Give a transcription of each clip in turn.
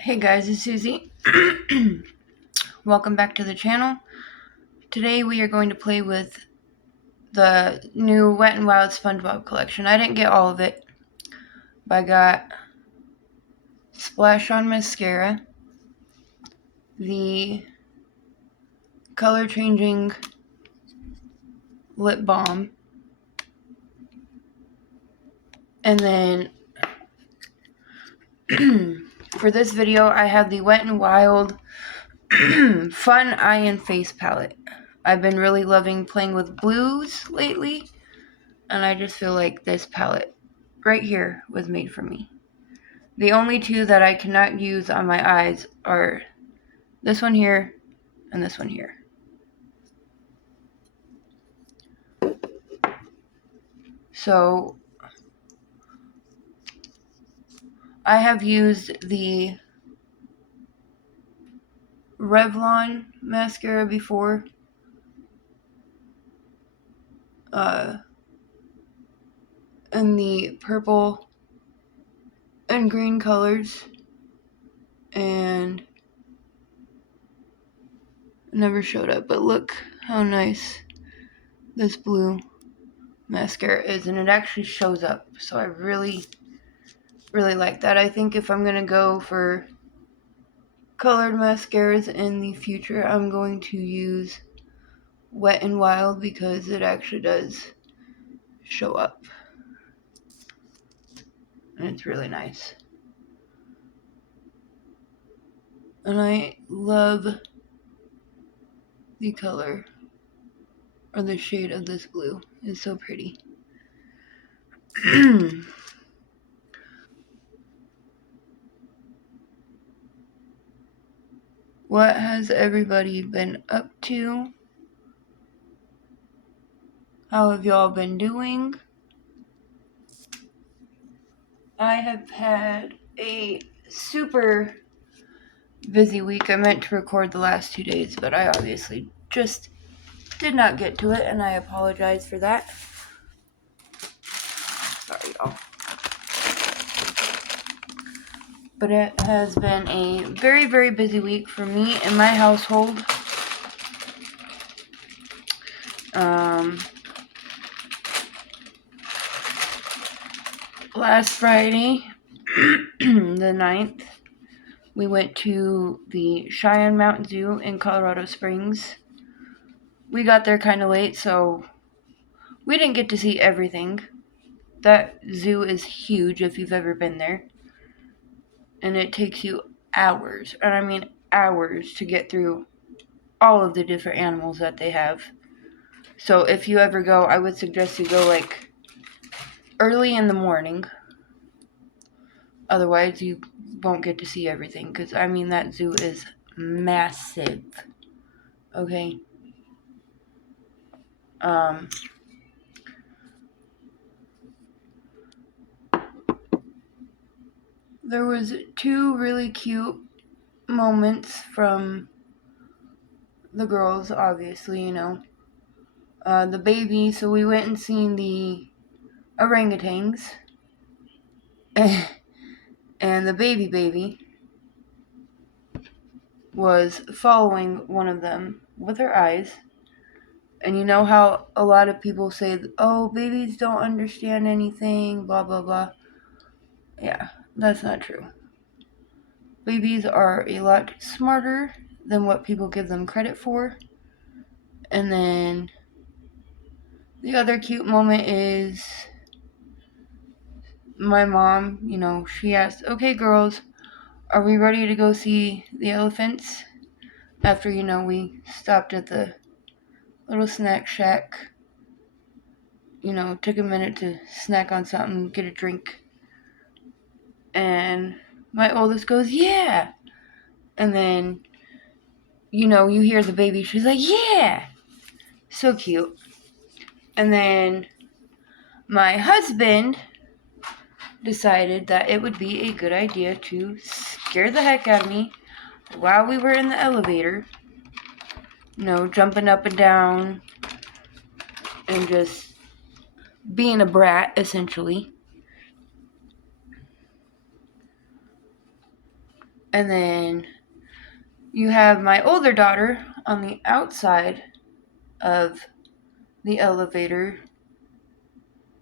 Hey guys, it's Susie. Welcome back to the channel. Today we are going to play with the new Wet n Wild Spongebob collection. I didn't get all of it, but I got Splash On Mascara, the color changing lip balm, and then for this video I have the Wet n Wild Fun Eye and Face palette. I've been really loving playing with blues lately, and I just feel like this palette right here was made for me. The only two that I cannot use on my eyes are this one here and this one here. So I have used the Revlon mascara before. In the purple and green colors, and never showed up, but look how nice this blue mascara is, and it actually shows up, so I really like that. I think if I'm gonna go for colored mascaras in the future, I'm going to use Wet n Wild because it actually does show up, and it's really nice. And I love the color or the shade of this blue. It's so pretty. What has everybody been up to? How have y'all been doing? I have had a super busy week. I meant to record the last 2 days, but I obviously just did not get to it, and I apologize for that. Sorry, y'all. But it has been a very busy week for me and my household. Last Friday, the 9th, we went to the Cheyenne Mountain Zoo in Colorado Springs. We got there kind of late, so we didn't get to see everything. That zoo is huge if you've ever been there. And it takes you hours, and I mean hours, to get through all of the different animals that they have. So if you ever go, I would suggest you go like early in the morning. Otherwise, you won't get to see everything, because I mean that zoo is massive. Okay. There was 2 really cute moments from the girls, obviously, you know. The baby, so we went and seen the orangutans. And the baby was following one of them with her eyes. And you know how a lot of people say, oh, babies don't understand anything, blah, blah, blah. Yeah, that's not true. Babies are a lot smarter than what people give them credit for. And then the other cute moment is my mom, you know, she asked, okay, girls, are we ready to go see the elephants? After, you know, we stopped at the little snack shack, you know, took a minute to snack on something, get a drink. And my oldest goes, yeah. And then, you know, you hear the baby, she's like, yeah. So cute. And then my husband decided that it would be a good idea to scare the heck out of me while we were in the elevator. You know, jumping up and down and just being a brat, essentially. And then you have my older daughter on the outside of the elevator.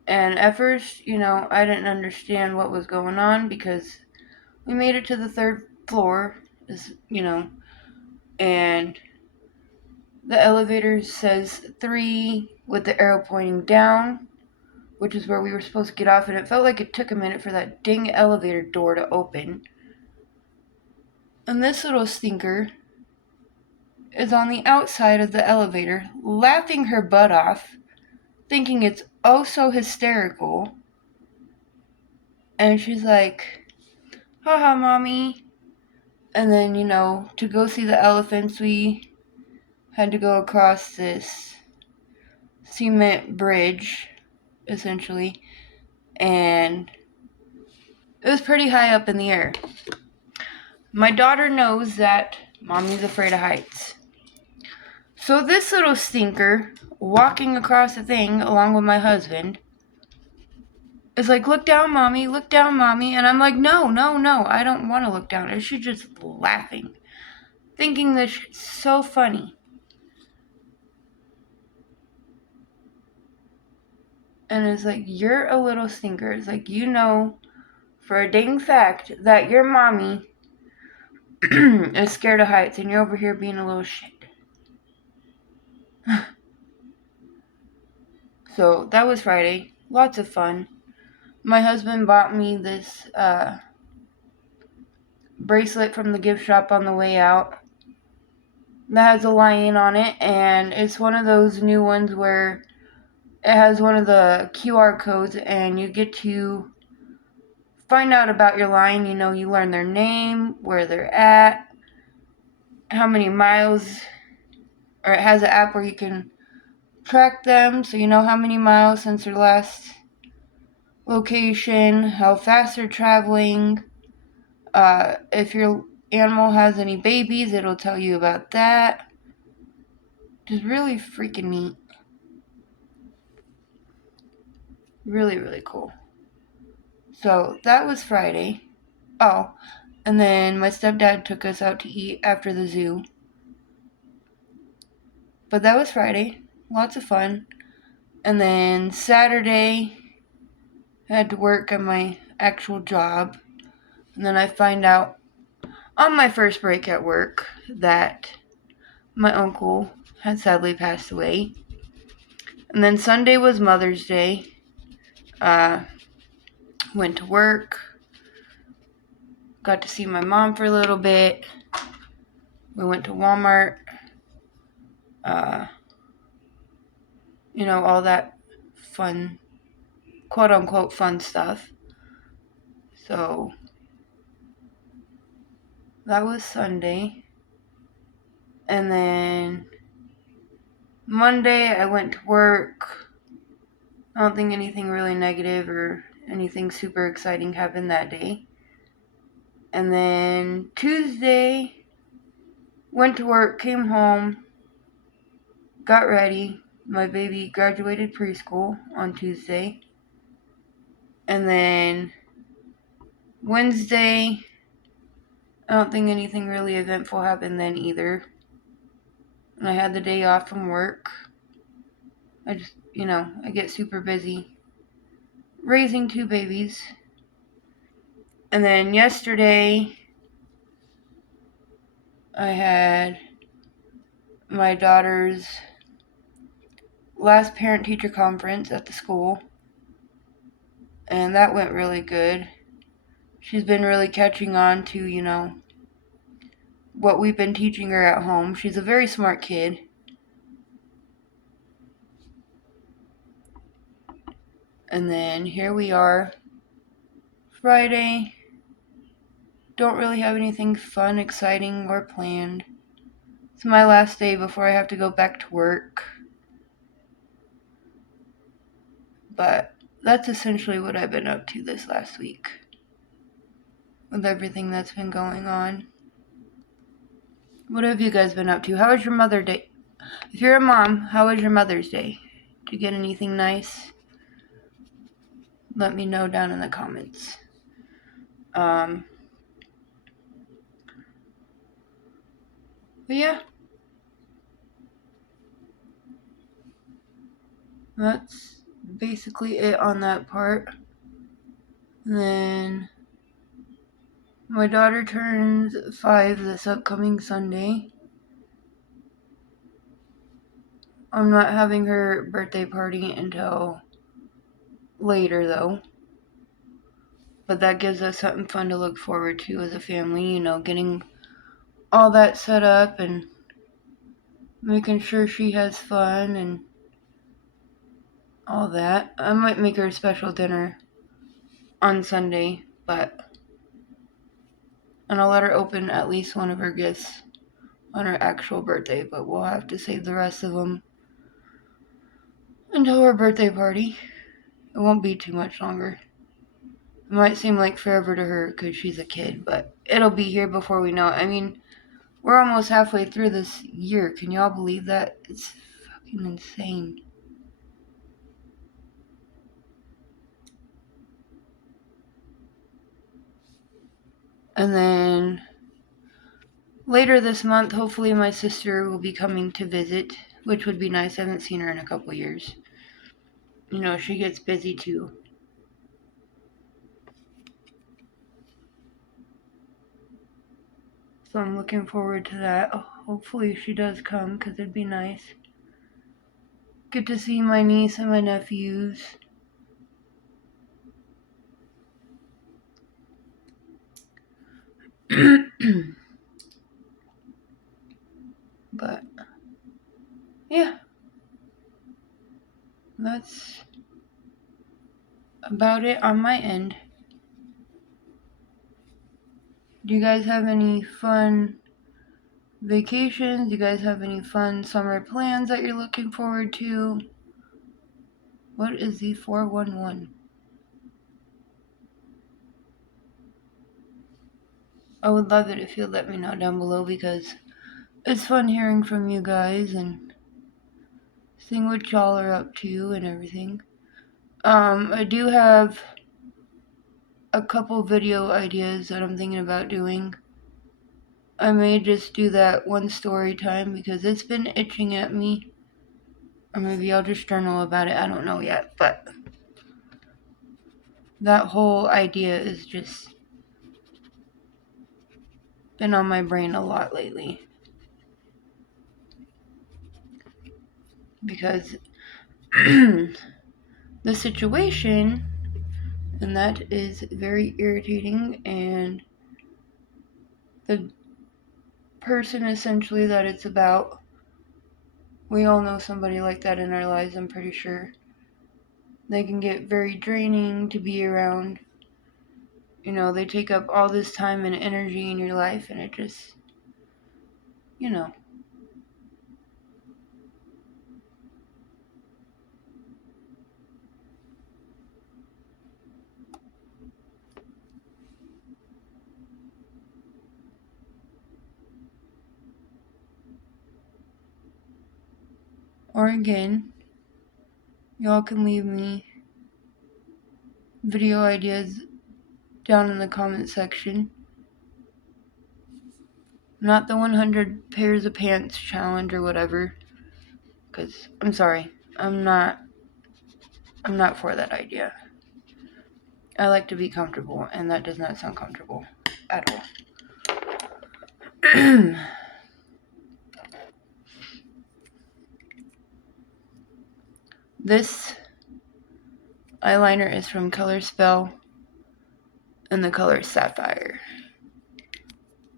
And at first, I didn't understand what was going on because we made it to the third floor, and the elevator says 3 with the arrow pointing down, which is where we were supposed to get off, and it felt like it took a minute for that dang elevator door to open. And this little stinker is on the outside of the elevator, laughing her butt off, thinking it's oh so hysterical. And she's like, haha, mommy. And then, to go see the elephants, we had to go across this cement bridge, essentially. And it was pretty high up in the air. My daughter knows that mommy's afraid of heights. So this little stinker, walking across the thing along with my husband, is like, look down, mommy, and I'm like, no, I don't want to look down. And she's just laughing, thinking this shit's so funny. And it's like, you're a little stinker. It's like, for a dang fact that your mommy is scared of heights, and you're over here being a little shit. So that was Friday. Lots of fun. My husband bought me this bracelet from the gift shop on the way out that has a lion on it, and it's one of those new ones where it has one of the QR codes, and you get to find out about your lion. You learn their name, where they're at, how many miles, or it has an app where you can track them, so you know how many miles since their last location, how fast they're traveling. If your animal has any babies, it'll tell you about that. Just really freaking neat. Really, really cool. So that was Friday. Oh, and then my stepdad took us out to eat after the zoo. But that was Friday. Lots of fun. And then Saturday, I had to work on my actual job. And then I find out on my first break at work that my uncle had sadly passed away. And then Sunday was Mother's Day. Went to work. Got to see my mom for a little bit. We went to Walmart. All that fun, quote unquote, fun stuff. So that was Sunday. And then Monday I went to work. I don't think anything really negative or anything super exciting happened that day. And then Tuesday, went to work, came home, got ready. My baby graduated preschool on Tuesday. And then Wednesday, I don't think anything really eventful happened then either. And I had the day off from work. I just, I get super busy raising 2 babies. And then yesterday, I had my daughter's last parent-teacher conference at the school. And that went really good. She's been really catching on to, what we've been teaching her at home. She's a very smart kid. And then here we are, Friday. Don't really have anything fun, exciting, or planned. It's my last day before I have to go back to work. But that's essentially what I've been up to this last week, with everything that's been going on. What have you guys been up to? How was your Mother's Day? If you're a mom, how was your Mother's Day? Did you get anything nice? Let me know down in the comments. But yeah, that's basically it on that part. And then my daughter turns 5 this upcoming Sunday. I'm not having her birthday party until later, though. But that gives us something fun to look forward to as a family, getting all that set up and making sure she has fun and all that. I might make her a special dinner on Sunday, and I'll let her open at least one of her gifts on her actual birthday, but we'll have to save the rest of them until her birthday party. It won't be too much longer. It might seem like forever to her because she's a kid, but it'll be here before we know it. I mean, we're almost halfway through this year. Can y'all believe that? It's fucking insane. And then later this month, hopefully my sister will be coming to visit, which would be nice. I haven't seen her in a couple years. She gets busy too. So I'm looking forward to that. Hopefully she does come because it'd be nice. Get to see my niece and my nephews. But yeah, that's about it on my end. Do you guys have any fun vacations? Do you guys have any fun summer plans that you're looking forward to? What is the 411? I would love it if you'd let me know down below because it's fun hearing from you guys and seeing what y'all are up to and everything. I do have a couple video ideas that I'm thinking about doing. I may just do that one story time because it's been itching at me. Or maybe I'll just journal about it. I don't know yet. But that whole idea is just been on my brain a lot lately. Because the situation, and that is very irritating, and the person essentially that it's about, we all know somebody like that in our lives, I'm pretty sure. They can get very draining to be around. They take up all this time and energy in your life, and it just, you know. Or again, y'all can leave me video ideas down in the comment section. Not the 100 pairs of pants challenge or whatever. Because, I'm sorry, I'm not for that idea. I like to be comfortable, and that does not sound comfortable at all. This eyeliner is from Color Spell, and the color is Sapphire.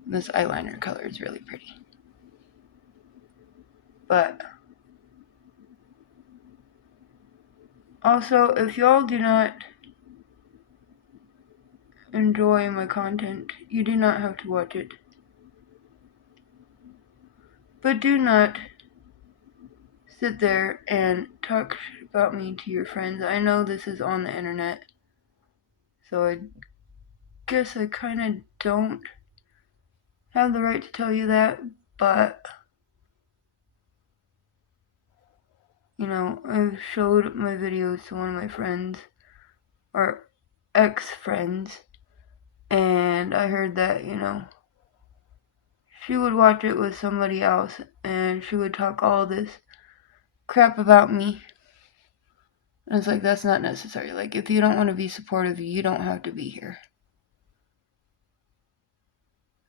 This eyeliner color is really pretty. But also, if y'all do not enjoy my content, you do not have to watch it. But do not sit there and talk about me to your friends. I know this is on the internet, so I guess I kind of don't have the right to tell you that, but I've showed my videos to one of my friends, or ex-friends, and I heard that, she would watch it with somebody else and she would talk all this crap about me. And it's like, that's not necessary. Like, if you don't want to be supportive, you don't have to be here.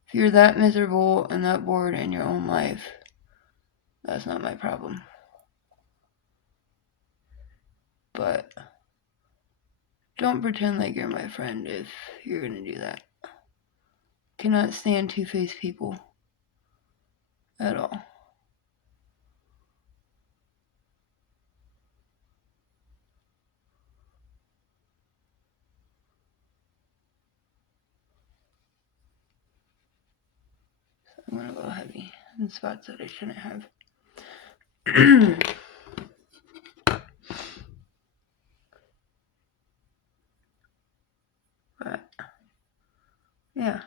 If you're that miserable and that bored in your own life, that's not my problem. But don't pretend like you're my friend if you're gonna do that. Cannot stand two-faced people at all. So I'm gonna go heavy in spots that I shouldn't have. But yeah.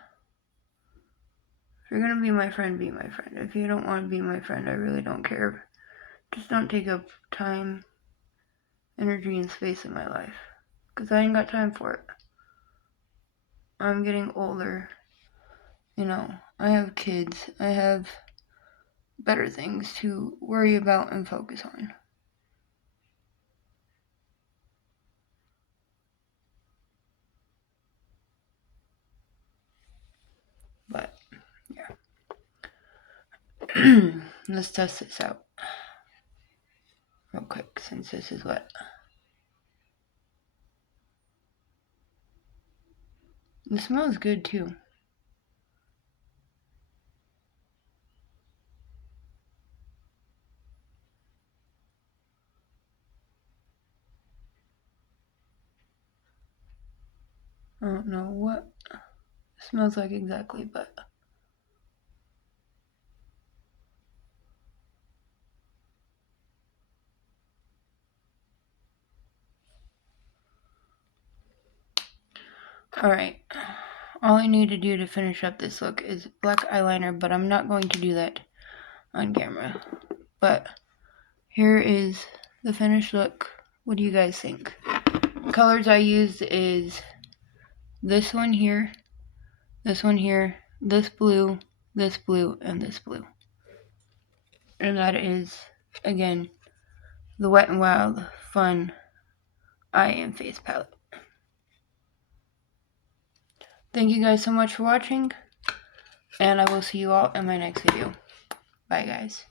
If you're gonna be my friend, be my friend. If you don't want to be my friend, I really don't care. Just don't take up time, energy, and space in my life. Because I ain't got time for it. I'm getting older. You know, I have kids. I have better things to worry about and focus on. But, yeah. Let's test this out real quick since this is wet. It smells good too. I don't know what it smells like exactly, but alright. All I need to do to finish up this look is black eyeliner, but I'm not going to do that on camera. But here is the finished look. What do you guys think? The colors I used is this one here, this one here, this blue, and this blue. And that is, again, the Wet n Wild Fun Eye and Face Palette. Thank you guys so much for watching, and I will see you all in my next video. Bye, guys.